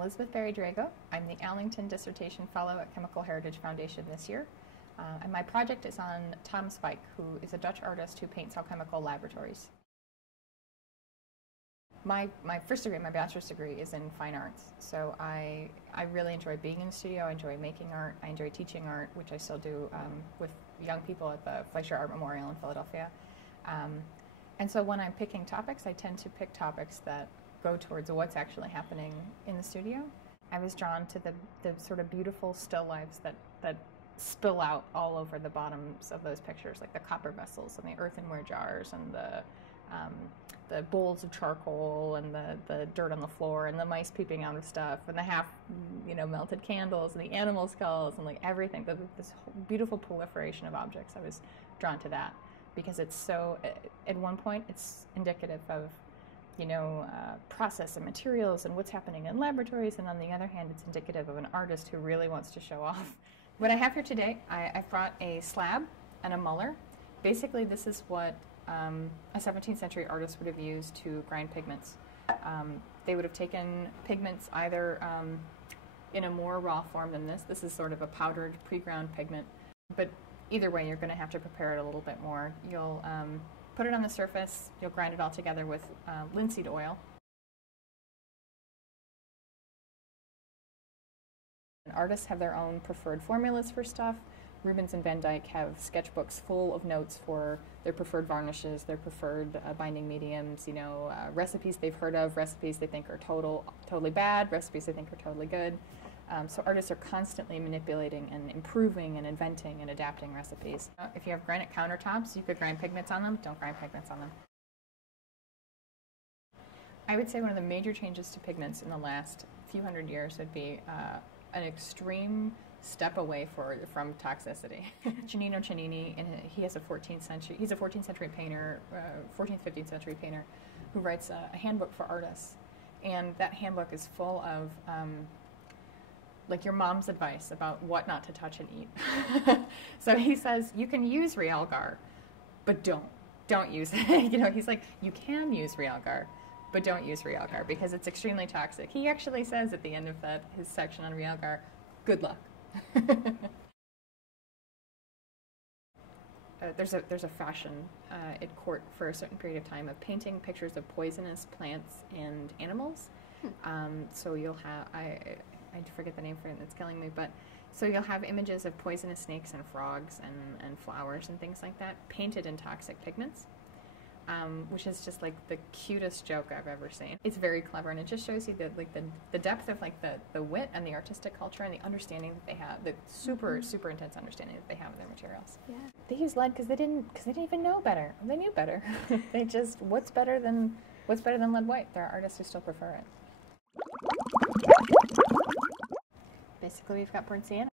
Elisabeth Berry Drago. I'm the Allington Dissertation Fellow at Chemical Heritage Foundation this year. And my project is on Tom Spijk, who is a Dutch artist who paints alchemical laboratories. My first degree, my bachelor's degree, is in fine arts. So I really enjoy being in the studio. I enjoy making art. I enjoy teaching art, which I still do with young people at the Fleischer Art Memorial in Philadelphia. And so when I'm picking topics, I tend to pick topics that go towards what's actually happening in the studio. I was drawn to the sort of beautiful still lifes that spill out all over the bottoms of those pictures, like the copper vessels and the earthenware jars and the bowls of charcoal and the dirt on the floor and the mice peeping out of stuff and the half melted candles and the animal skulls and like everything. This whole beautiful proliferation of objects. I was drawn to that because it's so, at one point it's indicative of process and materials and what's happening in laboratories, and on the other hand it's indicative of an artist who really wants to show off. What I have here today, I've brought a slab and a muller. Basically this is what a 17th century artist would have used to grind pigments. They would have taken pigments either in a more raw form than this. This is sort of a powdered, pre-ground pigment. But either way, you're going to have to prepare it a little bit more. You'll put it on the surface, you'll grind it all together with linseed oil. And artists have their own preferred formulas for stuff. Rubens and Van Dyck have sketchbooks full of notes for their preferred varnishes, their preferred binding mediums, recipes they've heard of, recipes they think are totally bad, recipes they think are totally good. So artists are constantly manipulating and improving and inventing and adapting recipes. If you have granite countertops, you could grind pigments on them. Don't grind pigments on them. I would say one of the major changes to pigments in the last few hundred years would be an extreme step away from toxicity. Giannino Cennini, he has he's a 14th century painter, 14th, 15th century painter, who writes a handbook for artists. And that handbook is full of like your mom's advice about what not to touch and eat. So he says, you can use realgar, but don't use it. He's like, you can use realgar, but don't use realgar because it's extremely toxic. He actually says at the end of his section on realgar, good luck. There's a fashion at court for a certain period of time of painting pictures of poisonous plants and animals. So you'll have, I forget the name for it, that's killing me, but so you'll have images of poisonous snakes and frogs and flowers and things like that painted in toxic pigments, which is just like the cutest joke I've ever seen. It's very clever, and it just shows you the depth of the wit and the artistic culture and the understanding that they have, the super intense understanding that they have of their materials. Yeah, they use lead because they didn't even know better. They knew better. They just what's better than lead white? There are artists who still prefer it. Basically, we've got burnt sienna.